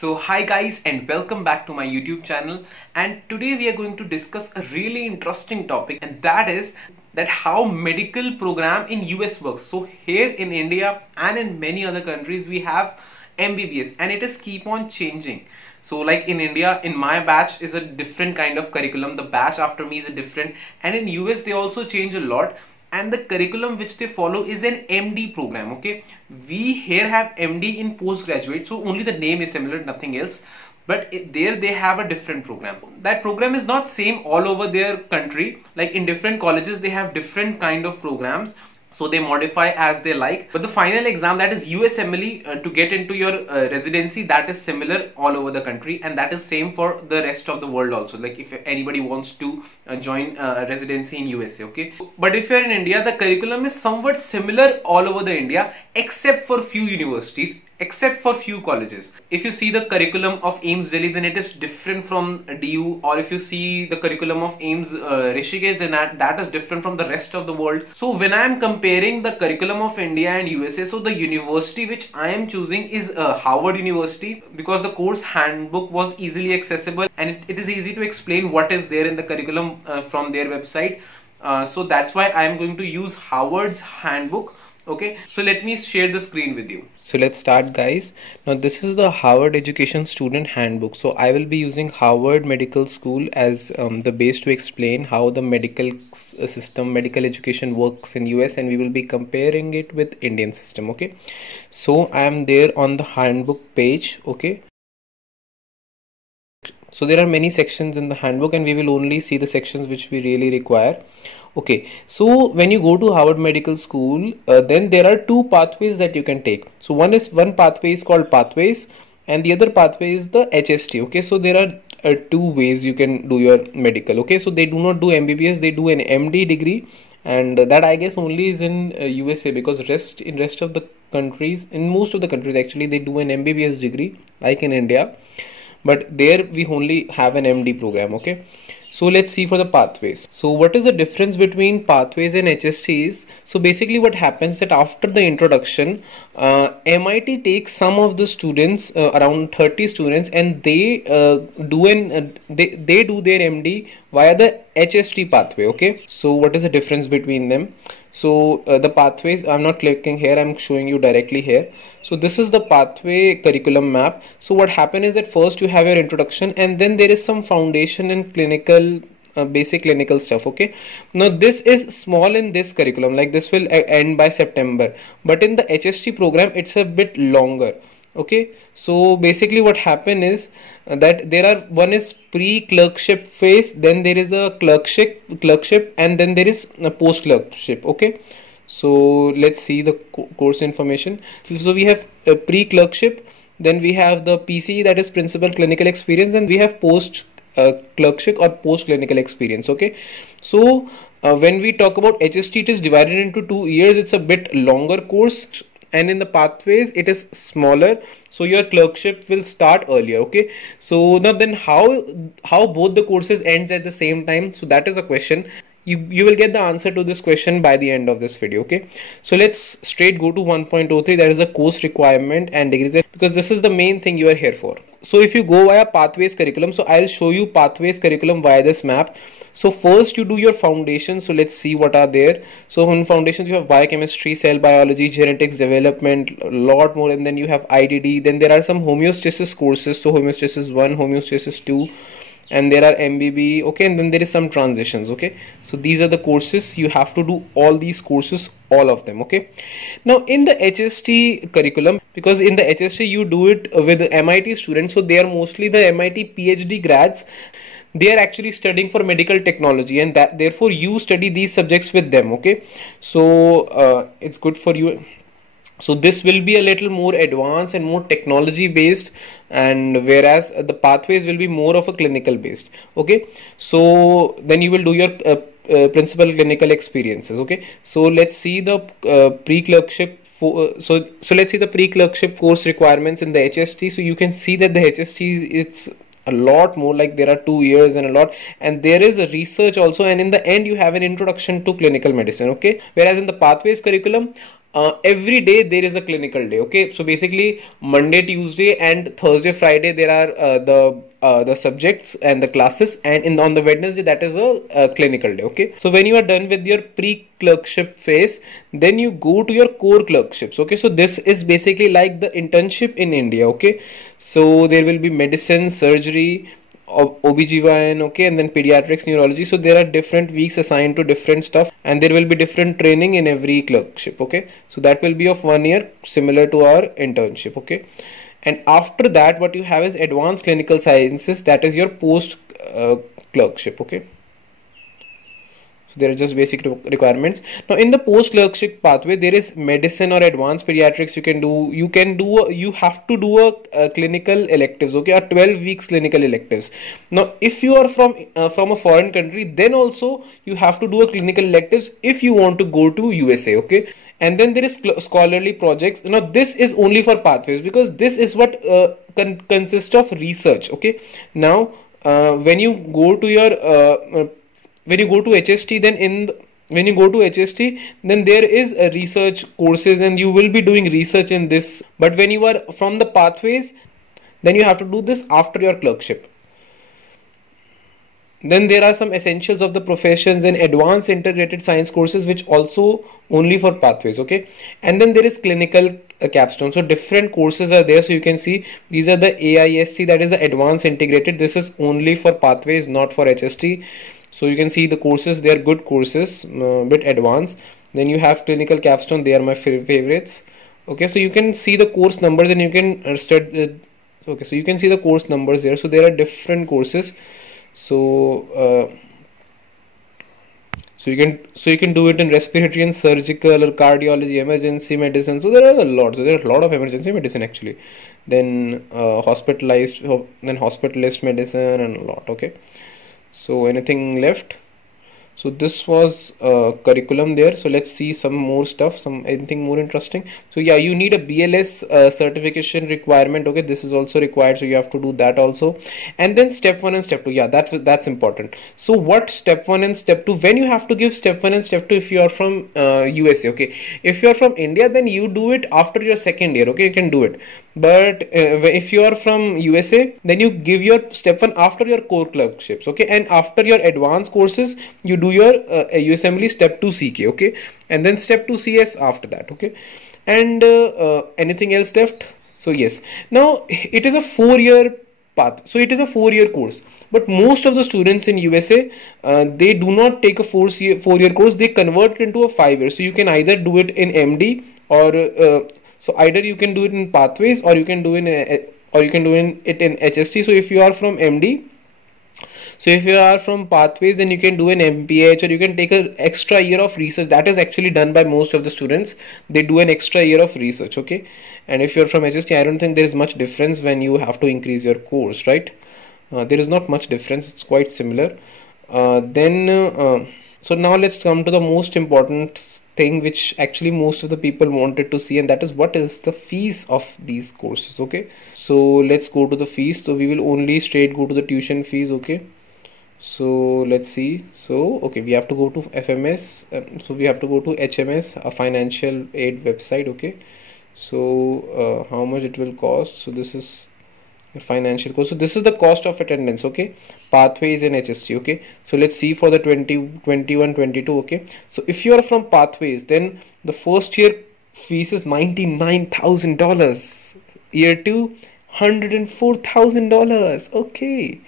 So hi guys and welcome back to my YouTube channel, and today we are going to discuss a really interesting topic, and that is that how medical program in US works. So here in India and in many other countries we have MBBS and it is keep on changing. So like in India, in my batch is a different kind of curriculum, the batch after me is a different, and in US they also change a lot, and the curriculum which they follow is an MD program. Okay, we here have MD in postgraduate, so only the name is similar, nothing else, but there they have a different program. That program is not same all over their country. Like in different colleges they have different kind of programs, so they modify as they like, but the final exam, that is USMLE, to get into your residency, that is similar all over the country, and that is same for the rest of the world also. Like if anybody wants to join residency in USA. Okay, but if you're in India, the curriculum is somewhat similar all over the India except for few universities, except for few colleges. If you see the curriculum of AIIMS Delhi, then it is different from DU, or if you see the curriculum of AIIMS Rishikesh, then that is different from the rest of the world. So when I am comparing the curriculum of India and USA, so the university which I am choosing is Harvard University, because the course handbook was easily accessible and it is easy to explain what is there in the curriculum from their website. So that's why I am going to use Harvard's handbook. Okay, so let me share the screen with you. So let's start, guys. Now this is the Harvard Education Student Handbook. So I will be using Harvard Medical School as the base to explain how the medical system, medical education works in US, and we will be comparing it with Indian system. Okay, so I am there on the handbook page. Okay, so there are many sections in the handbook and we will only see the sections which we really require. Okay, so when you go to Harvard Medical School, then there are two pathways that you can take. So one pathway is called pathways and the other pathway is the HST. Okay, so there are two ways you can do your medical. Okay, so they do not do MBBS, they do an MD degree, and that I guess only is in USA, because in rest of the countries, in most of the countries actually, they do an MBBS degree like in India, but there we only have an MD program. Okay, so let's see for the pathways. So what is the difference between pathways and HSTs? So basically what happens that after the introduction, MIT takes some of the students, around 30 students, and they they do their MD via the HST pathway. Okay, so what is the difference between them? So the pathways, I'm not clicking here, I'm showing you directly here. So this is the pathway curriculum map. So what happens is that first you have your introduction, and then there is some foundation and clinical, basic clinical stuff. Okay, now this is small in this curriculum, like this will end by September, but in the HST program it's a bit longer. Okay, so basically what happened is that there are, one is pre-clerkship phase, then there is a clerkship, and then there is a post-clerkship. Okay, so let's see the course information. So we have a pre-clerkship, then we have the PCE, that is principal clinical experience, and we have post clerkship or post clinical experience. Okay, so when we talk about HST, it is divided into 2 years. It's a bit longer course, and in the pathways it is smaller, so your clerkship will start earlier. Okay, so now then how both the courses ends at the same time? So that is a question. You will get the answer to this question by the end of this video. Okay, so let's straight go to 1.03, that is a course requirement and degrees, because this is the main thing you are here for. So if you go via pathways curriculum, so I'll show you pathways curriculum via this map. So first you do your foundation. So let's see what are there. So in foundations you have biochemistry, cell biology, genetics, development, a lot more, and then you have IDD. Then there are some homeostasis courses, so homeostasis 1, homeostasis 2, and there are MBB. Okay, and then there is some transitions. Okay, so these are the courses. You have to do all these courses, all of them. Okay, now in the HST curriculum, because in the HST you do it with MIT students, so they are mostly the MIT PhD grads. They are actually studying for medical technology, and that therefore you study these subjects with them. Okay, so it's good for you. So this will be a little more advanced and more technology based, and whereas the pathways will be more of a clinical based. Okay, so then you will do your principal clinical experiences. Okay, so let's see the pre-clerkship. So let's see the pre-clerkship course requirements in the HST. So you can see that the HST, it's a lot more, like there are 2 years and a lot, and there is a research also, and in the end you have an introduction to clinical medicine. Okay, whereas in the pathways curriculum, every day there is a clinical day. Okay, so basically Monday, Tuesday, and Thursday, Friday there are the subjects and the classes, and on the Wednesday that is a clinical day. Okay, so when you are done with your pre-clerkship phase, then you go to your core clerkships. Okay, so this is basically like the internship in India. Okay, so there will be medicine, surgery, OBGYN, okay, and then pediatrics, neurology. So there are different weeks assigned to different stuff, and there will be different training in every clerkship. Okay, so that will be of 1 year, similar to our internship. Okay, and after that what you have is advanced clinical sciences, that is your post clerkship. Okay, so there are just basic requirements. Now in the post clerkship pathway, there is medicine or advanced pediatrics. You have to do a clinical electives. Okay, or 12 weeks clinical electives. Now if you are from a foreign country, then also you have to do a clinical electives if you want to go to USA. Okay, and then there is scholarly projects. Now this is only for pathways, because this is what consists of research. Okay, now when you go to your when you go to HST, then when you go to HST, then there is a research courses, and you will be doing research in this. But when you are from the pathways, then you have to do this after your clerkship. Then there are some essentials of the professions and advanced integrated science courses, which also only for pathways. Okay, and then there is clinical capstone. So different courses are there. So you can see these are the AISC, that is the advanced integrated. This is only for pathways, not for HST. So you can see the courses, they are good courses, bit advanced. Then you have clinical capstone, they are my favorites. Okay, so you can see the course numbers, and you can study. Okay, so you can see the course numbers there. So there are different courses. So you can do it in respiratory and surgical, or cardiology, emergency medicine. So there are a lot. So there are a lot of emergency medicine actually. Then hospitalized medicine, and a lot. Okay. So anything left? So this was curriculum there. So let's see some more stuff, anything more interesting. So yeah, you need a BLS certification requirement. Okay, this is also required, so you have to do that also. And then step 1 and step 2. Yeah, that's important. So what step 1 and step 2? When you have to give step 1 and step 2, if you are from USA. Okay, if you are from India, then you do it after your second year. Okay, you can do it. But if you are from USA, then you give your step 1 after your core clerkships. Okay, and after your advanced courses, you do your USMLE step 2 CK. Okay, and then step 2 CS after that. Okay, and anything else left? So yes, now it is a 4-year path. So it is a 4-year course, but most of the students in USA they do not take a 4-year course. They convert it into a 5-year. So you can either do it in MD, or so either you can do it in pathways, or you can do it in HST. So if you are from MD, so if you are from pathways, then you can do an MPH, or you can take an extra year of research. That is actually done by most of the students. They do an extra year of research. Okay, and if you're from HST, I don't think there is much difference when you have to increase your course, right? There is not much difference. It's quite similar. So now let's come to the most important thing, which actually most of the people wanted to see, and that is what is the fees of these courses. Okay, so let's go to the fees. So we will only straight go to the tuition fees. Okay, so let's see. So okay, we have to go to FMS. So we have to go to HMS, a financial aid website. Okay, so how much it will cost? So this is financial cost. So this is the cost of attendance. Okay, pathways and HST. Okay, so let's see for the 2021 22. Okay, so if you are from pathways, then the first year fees is $99,000. Year 2, $104,000. Okay,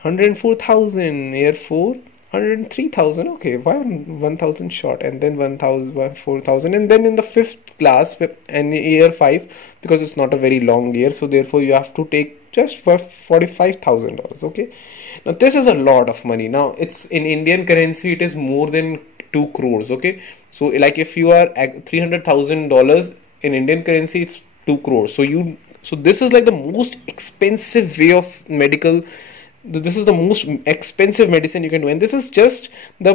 104,000. Year 4, 103,000. Okay, why 1,000 short? And then 1,000, 4,000, and then in the 5th class and year 5, because it's not a very long year, so therefore you have to take just for $45,000. Okay, now this is a lot of money. Now it's in Indian currency, it is more than 2 crores. Okay, so like if you are at $300,000 in Indian currency, it's 2 crores. So this is like the most expensive way of medical. This is the most expensive medicine you can do, and this is just the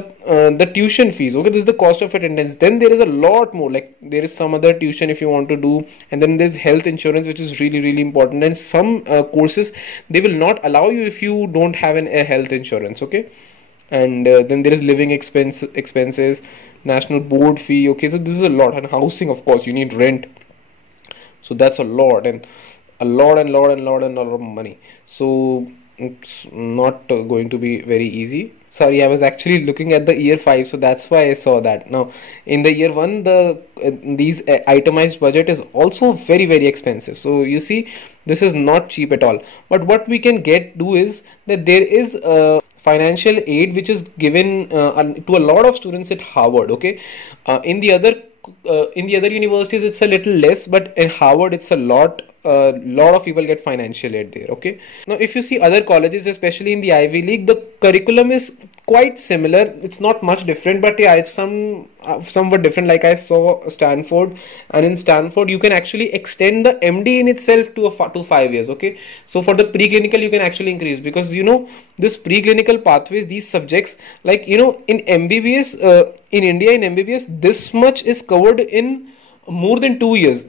tuition fees. Okay, this is the cost of attendance. Then there is a lot more, like there is some other tuition if you want to do, and then there's health insurance, which is really important. And some courses they will not allow you if you don't have a health insurance. Okay, and then there is living expenses, national board fee. Okay, so this is a lot. And housing, of course, you need rent, so that's a lot, and a lot of money. So it's not going to be very easy. Sorry, I was actually looking at the year 5, so that's why I saw that. Now in the year 1, the these itemized budget is also very, very expensive. So you see, this is not cheap at all. But what we can do is that there is financial aid which is given to a lot of students at Harvard. Okay, in the other universities it's a little less, but in Harvard it's a lot of people get financial aid there. Okay, now if you see other colleges, especially in the Ivy League, the curriculum is quite similar. It's not much different, but yeah, it's somewhat different. Like I saw Stanford, and in Stanford you can actually extend the MD in itself to 5 years. Okay, so for the preclinical you can actually increase, because this preclinical pathways, these subjects, like in MBBS, in India, in MBBS, this much is covered in more than 2 years,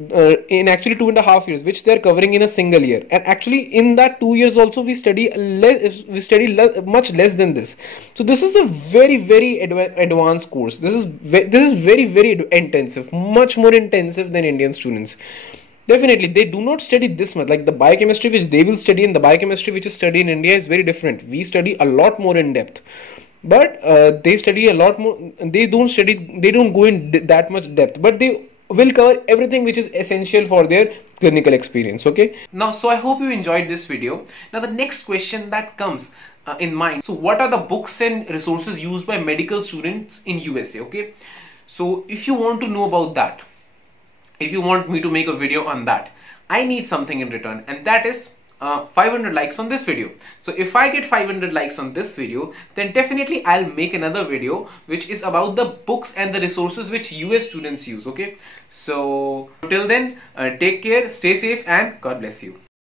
in actually 2.5 years, which they are covering in a single year. And actually in that 2 years also we study much less than this. So this is a very, very advanced course. This is very, very intensive, much more intensive than Indian students. Definitely they do not study this much. Like the biochemistry which they will study, and the biochemistry which is studied in India is very different. We study a lot more in depth, but they study a lot more. They don't go in that much depth, but they will cover everything which is essential for their clinical experience. Okay, now so I hope you enjoyed this video. Now the next question that comes in mind, so what are the books and resources used by medical students in USA? Okay, so if you want to know about that, if you want me to make a video on that, I need something in return, and that is 500 likes on this video. So if I get 500 likes on this video, then definitely I'll make another video which is about the books and the resources which US students use. Okay, so till then, take care, stay safe, and God bless you.